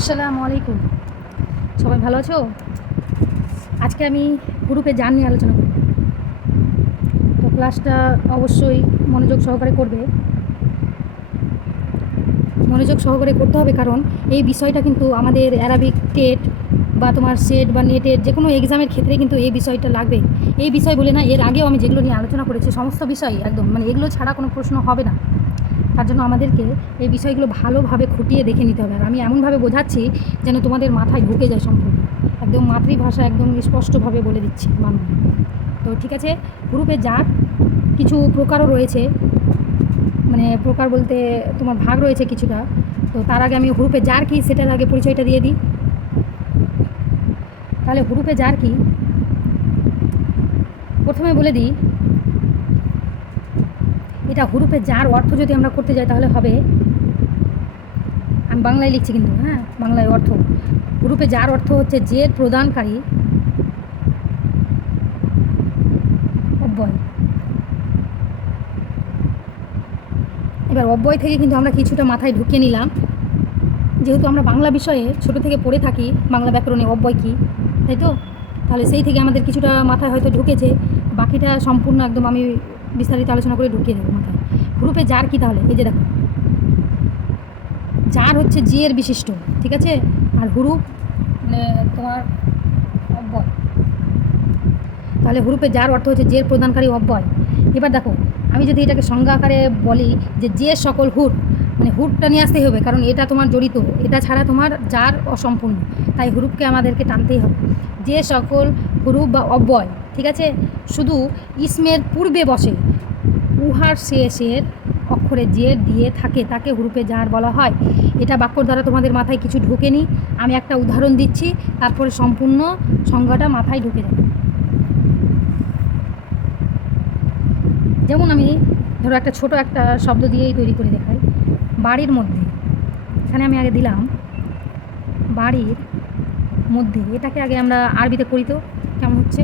আসসালামু আলাইকুম। সবাই ভালো আছো? আজকে আমি গ্রুপে জার নিয়ে আলোচনা করব। তো ক্লাসটা অবশ্যই মনোযোগ সহকারে করবে। মনোযোগ সহকারে করতে হবে, কারণ এই বিষয়টা কিন্তু আমাদের অ্যারাবিক টেট বা তোমার সেট বা নেটের যে কোনো এক্সামের ক্ষেত্রে কিন্তু এই বিষয়টা লাগবে। এই বিষয় বলে না, এর আগেও আমি যেগুলো নিয়ে আলোচনা করেছি সমস্ত বিষয় একদম এগুলো ছাড়া কোনো প্রশ্ন হবে না। তার জন্য আমাদেরকে এই বিষয়গুলো ভালোভাবে খুঁটিয়ে দেখে নিতে হবে। আর আমি এমনভাবে বোঝাচ্ছি যেন তোমাদের মাথায় ঢুকে যায় সম্পূর্ণ, একদম মাতৃভাষা একদম স্পষ্টভাবে বলে দিচ্ছি বাংলা। তো ঠিক আছে, গ্রুপে যার কিছু প্রকারও রয়েছে, প্রকার বলতে তোমার ভাগ রয়েছে কিছুটা। তো তার আগে আমি হুরুপে জার কি সেটার আগে পরিচয়টা দিয়ে দিই। তাহলে হুরুপে জার কি প্রথমে বলে দিই। এটা হুরুপে জার অর্থ যদি আমরা করতে যাই তাহলে হবে, আমি বাংলায় লিখছি কিন্তু, হ্যাঁ, বাংলায় অর্থ। হুরুপে জার অর্থ হচ্ছে জের প্রদানকারী অব্যয়। এবার অব্যয় থেকে কিন্তু আমরা কিছুটা মাথায় ঢুকিয়ে নিলাম, যেহেতু আমরা বাংলা বিষয়ে ছোটো থেকে পড়ে থাকি বাংলা ব্যাকরণে অব্যয় কী, তাই তো? তাহলে সেই থেকে আমাদের কিছুটা মাথায় হয়তো ঢুকেছে, বাকিটা সম্পূর্ণ একদম আমি বিস্তারিত আলোচনা করে ঢুকিয়ে দেবো মাথায়। গ্রুপে জার কি তাহলে? এই যে দেখো, জার হচ্ছে জিয়ের বিশিষ্ট, ঠিক আছে, আর হুরুপ তোমার অব্যয়। তাহলে হুরুপে জার অর্থ হচ্ছে জের প্রদানকারী অব্যয়। এবার দেখো, আমি যদি এটাকে সংজ্ঞা আকারে বলি যে যে সকল হুর, হুরটা নিয়ে আসতেই হবে, কারণ এটা তোমার জড়িত, এটা ছাড়া তোমার জার অসম্পূর্ণ, তাই হুরুপকে আমাদেরকে টানতেই হবে। যে সকল হুরুপ বা অব্যয়, ঠিক আছে, শুধু ইসমের পূর্বে বসে, উহার শেষের অক্ষরে জের দিয়ে থাকে, তাকে হুরুপে জার বলা হয়। এটা বাক্যর দ্বারা তোমাদের মাথায় কিছু ঢোকেনি, আমি একটা উদাহরণ দিচ্ছি, তারপরে সম্পূর্ণ সংজ্ঞাটা মাথায় ঢুকে যাবে। যেমন আমি ধরো একটা ছোট একটা শব্দ দিয়েই তৈরি করে দেখাই, বাড়ির মধ্যে। এখানে আমি আগে দিলাম বাড়ির মধ্যে, এটাকে আগে আমরা আরবিতে করি তো কেমন হচ্ছে,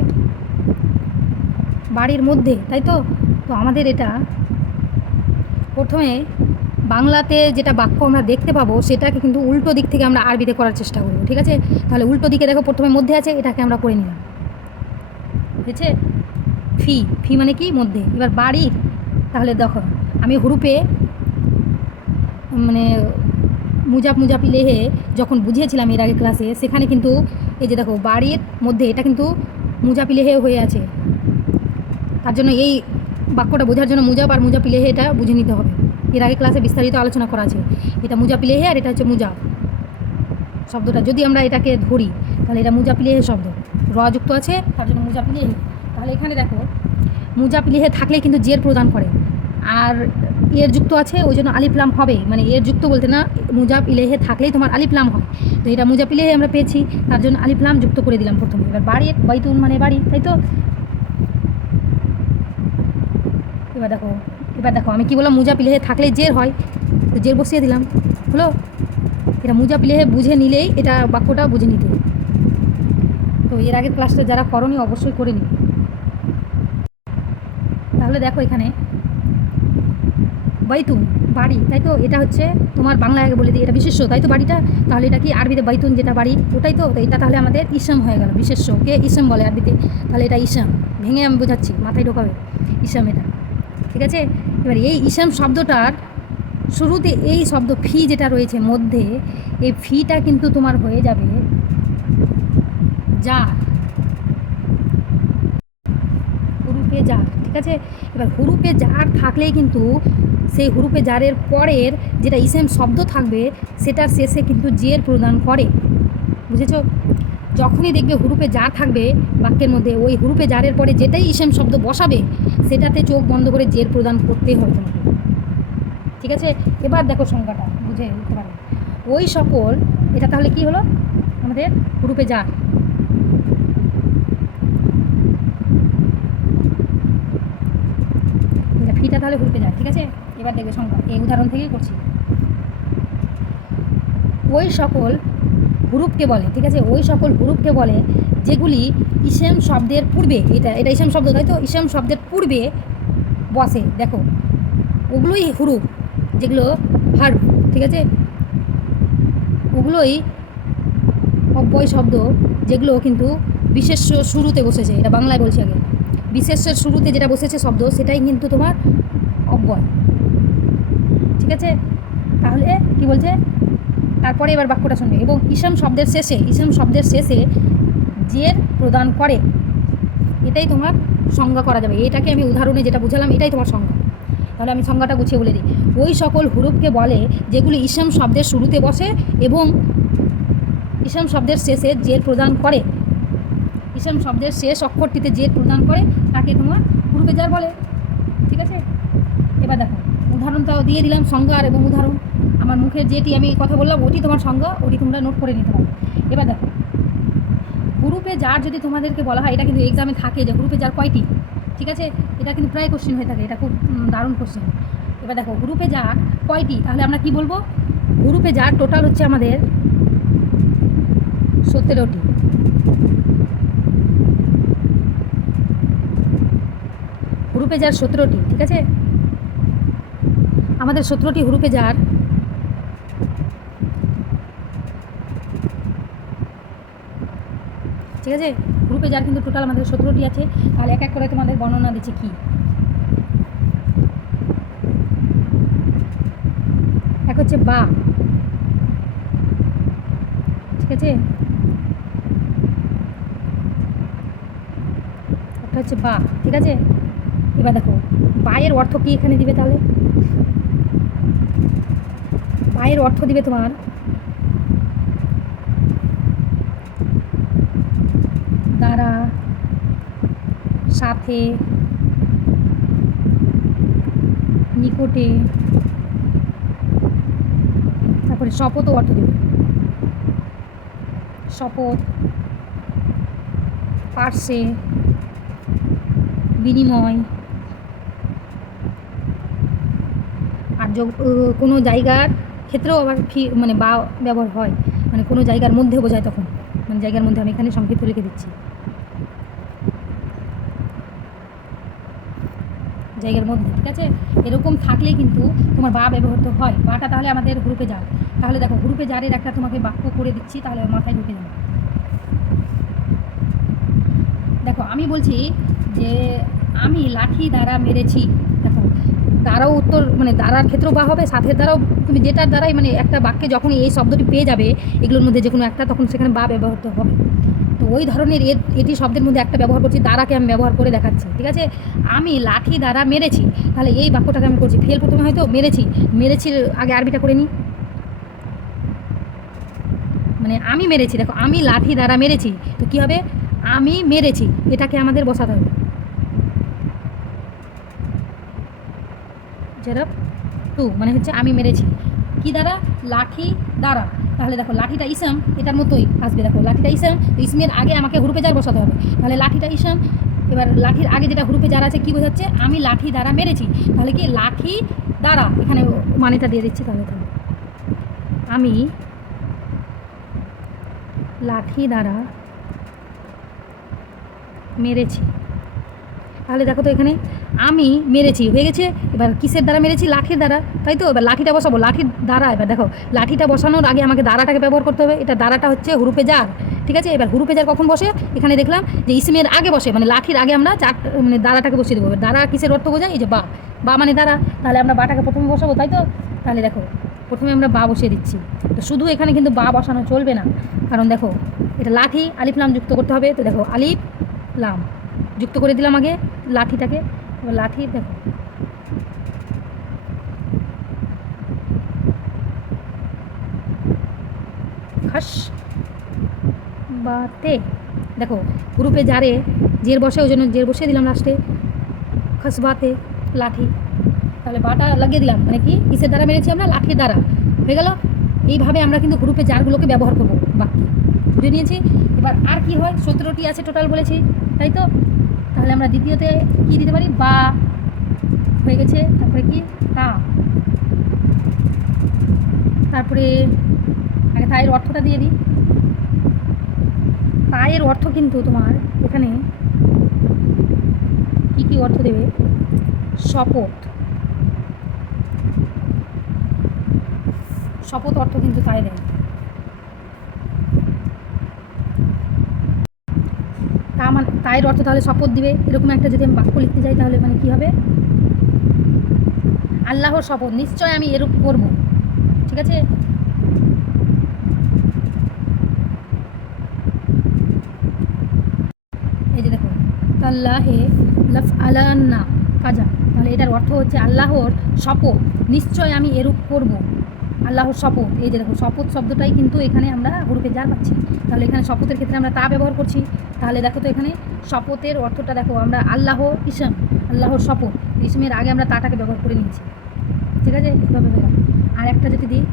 বাড়ির মধ্যে, তাই তো? তো আমাদের এটা প্রথমে বাংলাতে যেটা বাক্য আমরা দেখতে পাবো সেটাকে কিন্তু উল্টো দিক থেকে আমরা আরবিতে করার চেষ্টা করবো, ঠিক আছে? তাহলে উল্টো দিকে দেখো, প্রথমে মধ্যে আছে, এটাকে আমরা করে নিলাম, বুঝেছে? ফি, ফি মানে কি? মধ্যে। এবার বাড়ির, তাহলে দেখো আমি হুরুপে মুজাপি লেহে যখন বুঝিয়েছিলাম এর আগে ক্লাসে, সেখানে কিন্তু এই যে দেখো বাড়ির মধ্যে, এটা কিন্তু মুজাপি লেহে হয়ে আছে। তার জন্য এই বাক্যটা বোঝার জন্য মুজাব আর মুজাপি লেহে এটা বুঝে নিতে হবে। এর আগে ক্লাসে বিস্তারিত আলোচনা করা আছে। এটা মুজাপি লেহে আর এটা হচ্ছে মুজাব শব্দটা। যদি আমরা এটাকে ধরি তাহলে এটা মুজাপি লেহে শব্দ, র যুক্ত আছে, তার জন্য মুজাপি লেহে। তাহলে এখানে দেখো মুজাপি লেহে থাকলে কিন্তু জের প্রদান করে, আর এর যুক্ত আছে, ওই জন্য আলিফলাম হবে, এর যুক্ত বলতে না, মুজাব ইলেহে থাকলেই তোমার আলিফলাম হয়। তো এটা মুজাব ইলেহে আমরা পেয়েছি, তার জন্য আলিফলাম যুক্ত করে দিলাম প্রথমে। এবার বাড়ির, বাইতুন মানে বাড়ি, তাই তো? এবার দেখো আমি কি বললাম, মুজাব ইলেহে থাকলেই জের হয়, তো জের বসিয়ে দিলাম, হলো। এটা মুজাব ইলেহে বুঝে নিলেই এটা বাক্যটা বুঝে নিতে। তো এর আগের ক্লাসটা যারা করনি অবশ্যই করে নিবে। তাহলে দেখো এখানে বাইতুন বাড়ি, তাই তো? এটা হচ্ছে তোমার বাংলায় আগে বলে দিই, এটা বিশেষ্য, তাই তো বাড়িটা? তাহলে এটা কি আরবিতে বাইতুন, যেটা বাড়ি, ওটাই তো? তো এটা তাহলে আমাদের ইসম হয়ে গেল, বিশেষ্যকে ইসম বলে আরবিতে। তাহলে এটা ইসম, ভেঙে আমি বোঝাচ্ছি, মাথায় ঢোকাবে, ইসম এটা, ঠিক আছে? এবার এই ইসম শব্দটার শুরুতে এই শব্দ ফি যেটা রয়েছে মধ্যে, এই ফিটা কিন্তু তোমার হয়ে যাবে যা, হুরুপে জার, ঠিক আছে? এবার হুরুপে জার থাকলেই কিন্তু সেই হুরুপে জারের পরের যেটা ইসেম শব্দ থাকবে সেটার শেষে কিন্তু জের প্রদান করে, বুঝেছ? যখনই দেখবে হুরুপে জার থাকবে বাক্যের মধ্যে, ওই হুরুপে জারের পরে যেটাই ইসেম শব্দ বসাবে সেটাতে চোখ বন্ধ করে জের প্রদান করতেই হবে তোমাকে, ঠিক আছে? এবার দেখো সংজ্ঞাটা বুঝে উঠতে পারবে। ওই সকল, এটা তাহলে কি হলো আমাদের হুরুপে জার, ফিটা তাহলে হুরুপে যায়, ঠিক আছে? এবার দেখবে সংখ্যা, এই উদাহরণ থেকেই করছি। ওই সকল হুরুপকে বলে, ঠিক আছে? ওই সকল হুরুপকে বলে যেগুলি ইসেম শব্দের পূর্বে, এটা ইসেম শব্দ, তাই তো? ইসেম শব্দের পূর্বে বসে, দেখো ওগুলোই হুরুপ, যেগুলো ভার্ব, ঠিক আছে? ওগুলোই অব্যয় শব্দ যেগুলো কিন্তু বিশেষ্য শুরুতে বসেছে, এটা বাংলায় বলছি আগে, বিশেষ্যের শুরুতে যেটা বসেছে শব্দ সেটাই কিন্তু তোমার অব্যয়। ঠিক আছে, তাহলে কি বলছে তারপরে এবার বাক্যটা শুনবে। এবং ইসম শব্দের শেষে জের প্রদান করে, এটাই তোমার সংজ্ঞা করা যাবে। এটাকে আমি উদাহরণে যেটা বুঝালাম এটাই তোমার সংজ্ঞা। তাহলে আমি সংজ্ঞাটা গুছিয়ে বলে দিই। ওই সকল হুরুফকে বলে যেগুলি ইসম শব্দের শুরুতে বসে এবং ইসম শব্দের শেষে জের প্রদান করে। ইসম শব্দের শেষ অক্ষরটিতে জের প্রদান করে তাকে তোমার হুরুফে জার বলে। ঠিক আছে, এবার দেখো উদাহরণটাও দিয়ে দিলাম, সংজ্ঞা এবং উদাহরণ। আমার মুখের যেটি আমি কথা বললাম ওটি তোমার সংজ্ঞা, ওটি তোমরা নোট করে নিতে পারো। এবার দেখো হুরুফে জার যদি তোমাদেরকে বলা হয়, এটা কিন্তু এক্সামে থাকে যে হুরুফে জার কয়টি। ঠিক আছে, এটা কিন্তু প্রায় কোশ্চেন হয়ে থাকে, এটা খুব দারুণ কোশ্চেন। এবার দেখো হুরুফে জার কয়টি, তাহলে আমরা কি বলবো? হুরুফে জার টোটাল হচ্ছে আমাদের 17টি। হুরুফে জার 17টি। ঠিক আছে, আমাদের 17টি হুরুফে জার। ঠিক আছে, হুরুফে জার কিন্তু টোটাল আমাদের 17টি আছে। তাহলে এক এক করে তোমাদের বর্ণনা দিচ্ছি কি। এক হচ্ছে বা। ঠিক আছে, একটা হচ্ছে বা। ঠিক আছে, এবার দেখো বায়ের অর্থ কি এখানে দিবে, তাহলে বায়ের অর্থ দিবে তোমার দ্বারা, সাথে, নিকটে, তারপরে শপথও অর্থ দেবে, শপথ, পার্শ্বে, বিনিময়। আর কোনো জায়গার ক্ষেত্রেও আবার মানে বা ব্যবহার হয়, মানে কোনো জায়গার মধ্যে বোঝায় তখন, মানে জায়গার মধ্যে। আমি এখানে সংক্ষিপ্ত লিখে দিচ্ছি, জায়গার মধ্যে। ঠিক আছে, এরকম থাকলে কিন্তু তোমার বা ব্যবহৃত হয়। বাটা তাহলে আমাদের হুরুফে জার। তাহলে দেখো হুরুফে জারের একটা তোমাকে বাক্য করে দিচ্ছি, তাহলে মাথায় ঢুকে যাবে। দেখো আমি বলছি যে আমি লাঠি দ্বারা মেরেছি। দেখো দ্বারাও উত্তর, মানে দ্বারার ক্ষেত্রেও বা হবে, সাথের দ্বারাও। তুমি যেটার দ্বারাই মানে একটা বাক্যে যখন এই শব্দটি পেয়ে যাবে এগুলোর মধ্যে যে কোনো একটা, তখন সেখানে বা ব্যবহৃত হবে। তো ওই ধরনের এটি শব্দের মধ্যে একটা ব্যবহার করছি, দ্বারাকে আমি ব্যবহার করে দেখাচ্ছি। ঠিক আছে, আমি লাঠি দ্বারা মেরেছি, তাহলে এই বাক্যটাকে আমি করছি ফেল। প্রথমে হয়তো মেরেছি আগে আরবিটা করে নিই, মানে আমি মেরেছি। দেখো আমি লাঠি দ্বারা মেরেছি, তো কী হবে? আমি মেরেছি, এটাকে আমাদের বসাতে হবে যেটা টু, মানে হচ্ছে আমি মেরেছি কি দ্বারা? লাঠি দ্বারা। তাহলে দেখো লাঠিটা ইসম, এটার মতোই আসবে। দেখো লাঠিটা ইসম, ইসমের আগে আমাকে হুরুফে জার বসাতে হবে। তাহলে লাঠিটা ইসম, এবার লাঠির আগে যেটা হুরুফে জার আছে কি বোঝাচ্ছে? আমি লাঠি দ্বারা মেরেছি। তাহলে কি লাঠি দ্বারা, এখানে মানেটা দিয়ে দিচ্ছি। তাহলে আমি লাঠি দ্বারা মেরেছি। তাহলে দেখো তো এখানে আমি মেরেছি হয়ে গেছে। এবার কিসের দ্বারা মেরেছি? লাঠির দ্বারা, তাই তো? এবার লাঠিটা বসাবো লাঠির দ্বারা। এবার দেখো লাঠিটা বসানোর আগে আমাকে দ্বারাটাকে ব্যবহার করতে হবে। এটা দ্বারাটা হচ্ছে হুরুফে জার। ঠিক আছে, এবার হুরুফে জার কখন বসে? এখানে দেখলাম যে ইসমের আগে বসে, মানে লাঠির আগে আমরা চার মানে দ্বারাটাকে বসিয়ে দেবো। দ্বারা কিসের অর্থ বোঝায়? এই যে বা, বা মানে দ্বারা। তাহলে আমরা বাটাকে প্রথমে বসাবো, তাই তো? তাহলে দেখো প্রথমে আমরা বা বসিয়ে দিচ্ছি। তো শুধু এখানে কিন্তু বা বসানো চলবে না, কারণ দেখো এটা লাঠি, আলিফ লাম যুক্ত করতে হবে। তো দেখো আলিফ লাম যুক্ত করে দিলাম আগে লাঠিটাকে। এবার লাঠি দেখো খাস বাতে। দেখো হুরুফে জারে জের বসে, ওই জন্য জের বসিয়ে দিলাম লাস্টে, খাস বাতে লাঠি। তাহলে বাটা লাগিয়ে দিলাম, মানে কি কিসের দ্বারা মেরেছি আমরা? লাঠির দ্বারা। হয়ে গেল। এইভাবে আমরা কিন্তু হুরুফে জারগুলোকে ব্যবহার করবো বাক্যে। বুঝে নিয়েছি। এবার আর কি হয়? 17টি আছে টোটাল বলেছি, তাই তো? তাহলে আমরা দ্বিতীয়তে কি দিতে পারি? বা হয়ে গেছে। তারপরে কি? তা। তারপরে আগে তায়ের অর্থটা দিয়ে দিই। তায়ের অর্থ কিন্তু তোমার এখানে কি কি অর্থ দেবে? শপথ। শপথ অর্থ কিন্তু তাই দেয়। তায়ের অর্থ তাহলে শপথ দিবে। এরকম একটা যদি আমি বাক্য লিখতে যাই তাহলে মানে কী হবে, আল্লাহর শপথ নিশ্চয় আমি এরূপ করব। ঠিক আছে, এই যে দেখো, তাল্লাহে লাফ আলান্না কাজা, তাহলে এটার অর্থ হচ্ছে আল্লাহর শপথ নিশ্চয় আমি এরূপ করব। আল্লাহর শপথ, এই যে দেখো শপথ শব্দটাই কিন্তু এখানে আমরা হরফে জার পাচ্ছি। তাহলে এখানে শপথের ক্ষেত্রে আমরা তা ব্যবহার করছি। তাহলে দেখো তো এখানে শপথের অর্থটা দেখো, আমরা আল্লাহ ইসম, আল্লাহর শপথ, ইসমের আগে আমরা তাটাকে ব্যবহার করে নিয়েছি। ঠিক আছে, এভাবে হয়ে গেল। আর একটা যদি দিই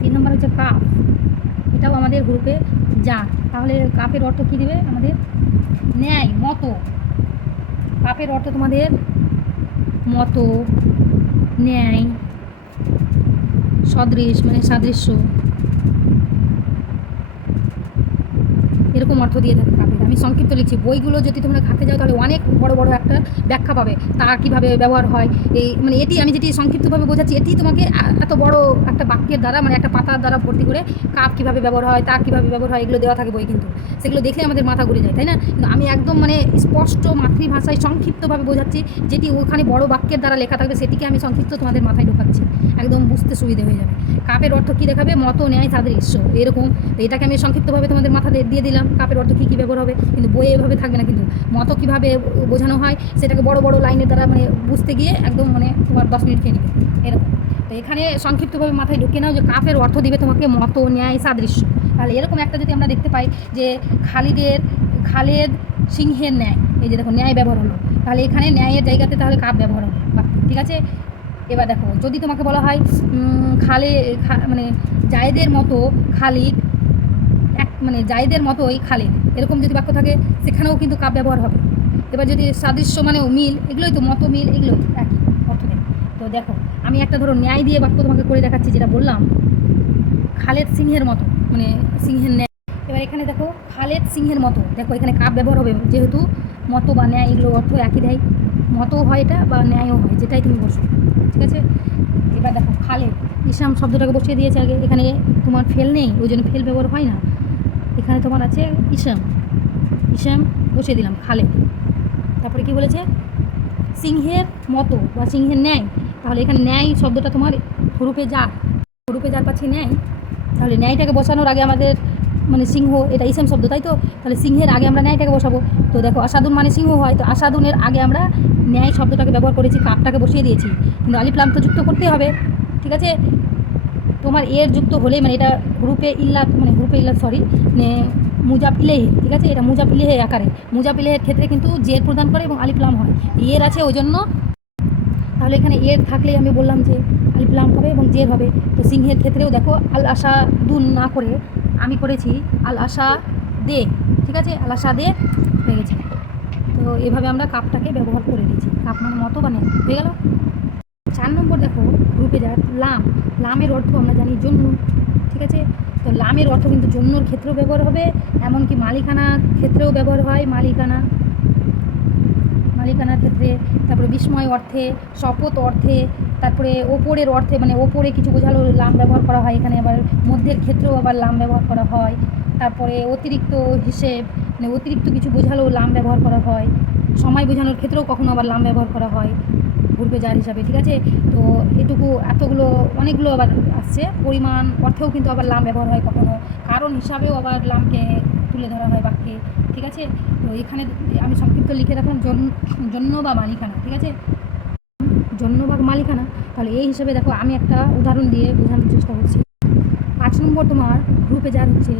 3 নম্বর হচ্ছে কাফ, এটাও আমাদের গ্রুপে জার। তাহলে কাফের অর্থ কী দিবে আমাদের, ন্যায়, মতো। কাফের অর্থ তোমাদের মতো, ন্যায়, সদৃশ মানে সাদৃশ্য, এরকম অর্থ দিয়ে থাকে কাফের। আমি সংক্ষিপ্ত লিখছি, বইগুলো যদি তোমরা ঘাটতে যাও তাহলে অনেক বড় বড় একটা ব্যাখ্যা পাবে তা কীভাবে ব্যবহার হয়। এই মানে এটি আমি যেটি সংক্ষিপ্তভাবে বোঝাচ্ছি, এটি তোমাকে এত বড় একটা বাক্যের দ্বারা মানে একটা পাতার দ্বারা ভর্তি করে কাপ কীভাবে ব্যবহার হয়, তা কীভাবে ব্যবহার হয়, এগুলো দেওয়া থাকে বই, কিন্তু সেগুলো দেখলে আমাদের মাথা ঘুরে যায়, তাই না? কিন্তু আমি একদম মানে স্পষ্ট মাতৃভাষায় সংক্ষিপ্তভাবে বোঝাচ্ছি, যেটি ওখানে বড় বাক্যের দ্বারা লেখা থাকবে সেটিকে আমি সংক্ষিপ্ত তোমাদের মাথায় ঢোকাচ্ছি, একদম বুঝতে সুবিধে হয়ে যাবে। কাপের অর্থ কী দেখাবে, মতো, ন্যায়, সাদৃশ্য, এরকম। তো এটাকে আমি সংক্ষিপ্তভাবে তোমাদের মাথা দিয়ে দিলাম, কাপের অর্থ কী কী ব্যবহার হবে। কিন্তু বইয়ে এভাবে থাকবে না, কিন্তু মতো কীভাবে বোঝানো হয় সেটাকে বড় বড় লাইনের দ্বারা মানে বুঝতে গিয়ে একদম মানে তোমার 10 মিনিট খেয়ে নেবে এরকম। তো এখানে সংক্ষিপ্তভাবে মাথায় ঢুকিয়ে নাও যে কাপের অর্থ দিবে তোমাকে মতো, ন্যায়, সাদৃশ্য। তাহলে এরকম একটা যদি আমরা দেখতে পাই যে খালেদ সিংহের ন্যায়, এই যে দেখো ন্যায় ব্যবহার হলো, তাহলে এখানে ন্যায়ের জায়গাতে তাহলে কাপ ব্যবহার হবে। ঠিক আছে, এবার দেখো যদি তোমাকে বলা হয় মানে জায়েদের মতো খালিদ, মানে জায়েদের মতোই খালিদ, এরকম যদি বাক্য থাকে সেখানেও কিন্তু কাপ ব্যবহার হবে। এবার যদি সাদৃশ্য মানে মিল, এগুলোই তো মতো, মিল, এগুলোই একই অর্থ দেয়। তো দেখো আমি একটা ধরো ন্যায় দিয়ে বাক্য তোমাকে করে দেখাচ্ছি, যেটা বললাম খালেদ সিংহের মতো, মানে সিংহের ন্যায়। এবার এখানে দেখো খালেদ সিংহের মতো, দেখো এখানে কাপ ব্যবহার হবে, যেহেতু মতো বা ন্যায় এগুলো অর্থ একই দেয়, মতো হয় এটা বা ন্যায়ও হয়, যেটাই তুমি বসো। ঠিক আছে, এবার দেখো খালেদ ইসলাম শব্দটাকে বসিয়ে দিয়েছে আগে, এখানে তোমার ফেল নেই, ওই জন্য ফেল ব্যবহার হয় না, এখানে তোমার আছে ইসলাম বসিয়ে দিলাম খালেদ। তারপরে কি বলেছে, সিংহের মতো বা সিংহের ন্যায়, তাহলে এখানে ন্যায় শব্দটা তোমার হরুপে যার পাচ্ছি ন্যায়। তাহলে ন্যায়টাকে বসানোর আগে আমাদের মানে সিংহ, এটা ইসলাম শব্দ তাই তো, তাহলে সিংহের আগে আমরা ন্যায়টাকে বসাবো। তো দেখো আসাদুন মানে সিংহ হয়, তো আসাদুনের আগে আমরা ন্যায় শব্দটাকে ব্যবহার করেছি, কাপটাকে বসিয়ে দিয়েছি, কিন্তু আলিফ লাম তো যুক্ত করতেই হবে। ঠিক আছে, তোমার এর যুক্ত হলেই মানে এটা হুরুফে ইল্লাত মানে মুজাব ইলেহে। ঠিক আছে, এটা মুজাব ইলেহে আকারে, মুজাব ইলেহের ক্ষেত্রে কিন্তু জের প্রদান করে এবং আলিফ লাম হয়, এর আছে ওই জন্য। তাহলে এখানে এর থাকলেই আমি বললাম যে আলিফ লাম হবে এবং জের হবে। তো সিংহের ক্ষেত্রেও দেখো আল আশা দুন না করে আমি করেছি আল আশা দে। ঠিক আছে, আল আশা দে হয়ে গেছে। তো এভাবে আমরা কাপটাকে ব্যবহার করে দিয়েছি, কাপ মানে মতো বা ন্যায় হয়ে গেল। 4 নম্বর দেখো গ্রুপে যার লামের অর্থ আমরা জানি জন্য। ঠিক আছে, তো লামের অর্থ কিন্তু জন্যর ক্ষেত্রেও ব্যবহার হবে, এমনকি মালিকানার ক্ষেত্রেও ব্যবহার হয়, মালিকানার ক্ষেত্রে, তারপরে বিস্ময় অর্থে, শপথ অর্থে, তারপরে ওপরের অর্থে মানে ওপরে কিছু বোঝালো লাম ব্যবহার করা হয় এখানে, আবার মধ্যের ক্ষেত্রেও আবার লাম ব্যবহার করা হয়, তারপরে অতিরিক্ত হিসেব মানে অতিরিক্ত কিছু বোঝালেও লাম ব্যবহার করা হয়, সময় বোঝানোর ক্ষেত্রেও কখনো আবার লাম ব্যবহার করা হয় গ্রুপে যার হিসাবে। ঠিক আছে, তো এতগুলো অনেকগুলো আবার আসছে, পরিমাণ অর্থেও কিন্তু আবার লাম ব্যবহার হয়, কখনো কারণ হিসাবেও আবার লামকে তুলে ধরা হয় বাক্যে। ঠিক আছে, তো এখানে আমি সংক্ষিপ্ত লিখে রাখলাম জন্য বা মালিকানা। ঠিক আছে, জন্য বা মালিকানা। তাহলে এই হিসাবে দেখো আমি একটা উদাহরণ দিয়ে বোঝানোর চেষ্টা করছি। 5 নম্বর তোমার গ্রুপে যার হচ্ছে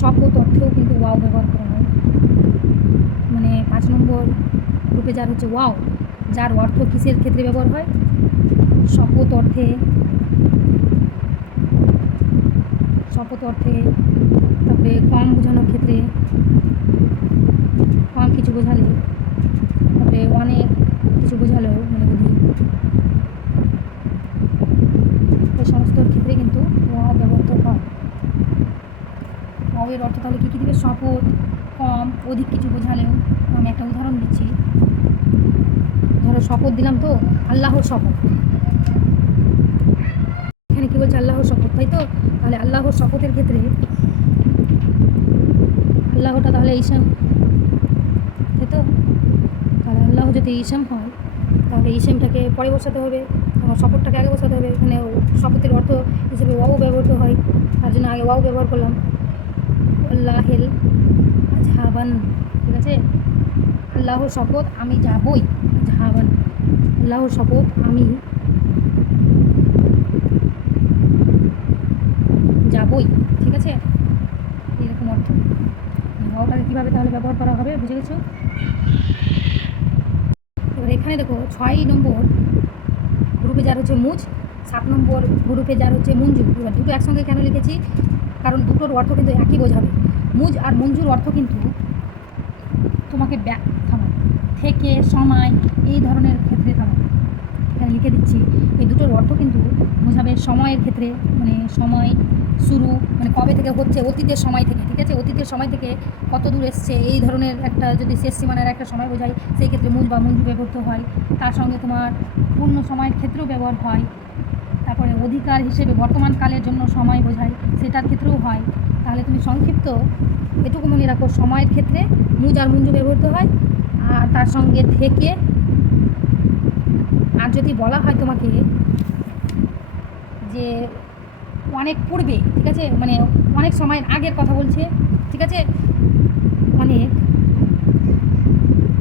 শপথ অর্থেও কিন্তু ওয়াও ব্যবহার করা হয়, মানে 5 নম্বর গ্রুপে যার হচ্ছে ওয়াও, যার অর্থ কিসের ক্ষেত্রে ব্যবহার হয়, শপথ অর্থে, তারপরে কম বোঝানোর ক্ষেত্রে, কম কিছু বোঝালে, তারপরে অনেক কিছু বোঝালেও মানে অধিক, এই সমস্ত ক্ষেত্রে কিন্তু ওয়াও ব্যবহৃত হয়। ওয়াওয়ের অর্থ তাহলে কী কী দিবে, শপথ, কম, অধিক কিছু বোঝালেও। আমি একটা উদাহরণ দিচ্ছি, ধরো শপথ দিলাম তো আল্লাহর শপথ, এখানে কী বলছে আল্লাহর শপথ তাই তো, তাহলে আল্লাহর শপথের ক্ষেত্রে আল্লাহটা তাহলে ইসম, তাই তো? তাহলে আল্লাহ যদি ইসম হয় তাহলে ইসেমটাকে পরে বসাতে হবে এবং শপথটাকে আগে বসাতে হবে। এখানে শপথের অর্থ হিসেবে ওয়াও ব্যবহৃত হয়, তার জন্য আগে ওয়াও ব্যবহার করলাম। আল্লাহেল ঝাবান, ঠিক আছে? আল্লাহর শপথ আমি যাবই, ঝাবান, আল্লাহর শপথ আমি যাবই, ঠিক আছে? এরকম অর্থ। ওয়াওটাকে কীভাবে তাহলে ব্যবহার করা হবে বুঝে গেছো? এবার এখানে দেখো 6 নম্বর গ্রুপে যার হচ্ছে মুজ, 7 নম্বর গ্রুপে যার হচ্ছে মঞ্জু। এবার দুটো একসঙ্গে কেন লিখেছি? কারণ দুটোর অর্থ কিন্তু একই বোঝাবে। মুজ আর মঞ্জুর অর্থ কিন্তু তোমাকে থেকে, সময়, এই ধরনের ক্ষেত্রে থামা। এখানে লিখে দিচ্ছি, এই দুটোর অর্থ কিন্তু বোঝাবে সময়ের ক্ষেত্রে, মানে সময় শুরু, মানে কবে থেকে হচ্ছে, অতীতের সময় থেকে, ঠিক আছে? অতীতের সময় থেকে কত দূর এসছে, এই ধরনের একটা যদি শেষ সীমানার একটা সময় বোঝায়, সেই ক্ষেত্রে মুজ বা মঞ্জু ব্যবহৃত হয়। তার সঙ্গে তোমার পূর্ণ সময়ের ক্ষেত্রেও ব্যবহার হয়। তারপরে অধিকার হিসেবে বর্তমান কালের জন্য সময় বোঝায়, সেটার ক্ষেত্রেও হয়। তাহলে তুমি সংক্ষিপ্ত এটুকু মনে রাখো, সময়ের ক্ষেত্রে মুজ আর মঞ্জু ব্যবহৃত হয়। আর তার সঙ্গে থেকে, আর যদি বলা হয় তোমাকে যে অনেক পূর্বে, ঠিক আছে, মানে অনেক সময়ের আগের কথা বলছে, ঠিক আছে, অনেক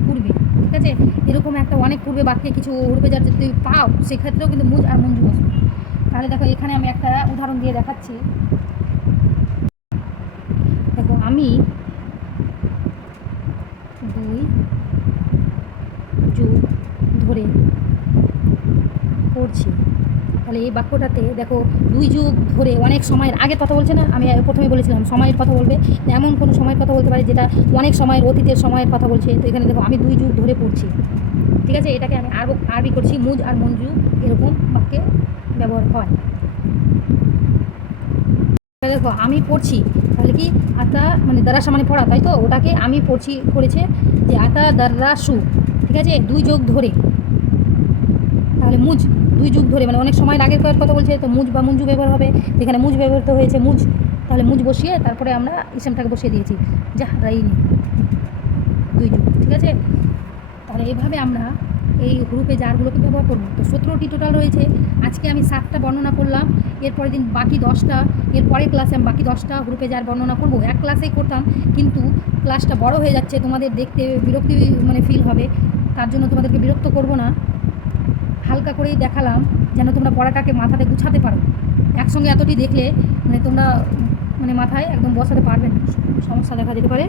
পূর্বে, ঠিক আছে, এরকম একটা অনেক পূর্বে বাক্যে কিছু উড়বে যার যদি পাও, সেক্ষেত্রেও কিন্তু মুজ আর মঞ্জু বসবে। তাহলে দেখো এখানে আমি একটা উদাহরণ দিয়ে দেখাচ্ছি। দেখো আমি 2 যুগ ধরে পড়ছি। তাহলে এই বাক্যটাতে দেখো 2 যুগ ধরে অনেক সময়ের আগের কথা বলছে না? আমি প্রথমে বলেছিলাম সময়ের কথা বলবে, এমন কোনো সময়ের কথা বলতে পারে যেটা অনেক সময়ের, অতীতের সময়ের কথা বলছে। তো এখানে দেখো আমি 2 যুগ ধরে পড়ছি, ঠিক আছে? এটাকে আমি আরবি করছি, মুজ আর মঞ্জু এরকম বাক্যে ব্যবহার হয়। দেখো আমি পড়ছি, তাহলে কি আতা মানে দারাসা মানে পড়া, তাই তো? ওটাকে আমি পড়ছি করেছে যে আতা দারাসু, ঠিক আছে, 2 যুগ ধরে। তাহলে মুজ 2 যুগ ধরে মানে অনেক সময়ের আগের কথা বলছে, তো মুজ বা মঞ্জু ব্যবহার হবে। যেখানে মুজ ব্যবহৃত হয়েছে মুজ, তাহলে মুজ বসিয়ে তারপরে আমরা ইসেমটাকে বসিয়ে দিয়েছি জাহরাইনি, 2 যুগ, ঠিক আছে? তাহলে এইভাবে আমরা এই গ্রুপে জারগুলোকে ব্যবহার করবো। তো 17টি টোটাল রয়েছে। আজকে আমি 7টা বর্ণনা করলাম, এরপরের দিন বাকি 10টা, এরপরের ক্লাসে আমি বাকি 10টা গ্রুপে যার বর্ণনা করবো। এক ক্লাসেই করতাম, কিন্তু ক্লাসটা বড় হয়ে যাচ্ছে, তোমাদের দেখতে বিরক্তি মানে ফিল হবে। তার জন্য তোমাদেরকে বিরক্ত করব না, হালকা করেই দেখালাম যেন তোমরা পড়াটাকে মাথাতে গুছাতে পারো। একসঙ্গে এতটি দেখলে মানে তোমরা মানে মাথায় একদম বসাতে পারবে না, সমস্যা দেখা যেতে পারে।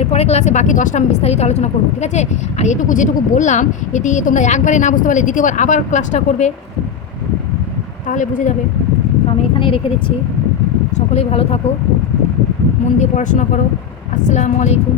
এরপরে ক্লাসে বাকি 10টা আমি বিস্তারিত আলোচনা করবো, ঠিক আছে? আর যেটুকু বললাম, এটি তোমরা একবারে না বুঝতে পারলে দ্বিতীয়বার আবার ক্লাসটা করবে, তাহলে বুঝে যাবে। তো আমি এখানেই রেখে দিচ্ছি। সকলেই ভালো থাকো, মন দিয়ে পড়াশোনা করো। আসসালামু আলাইকুম।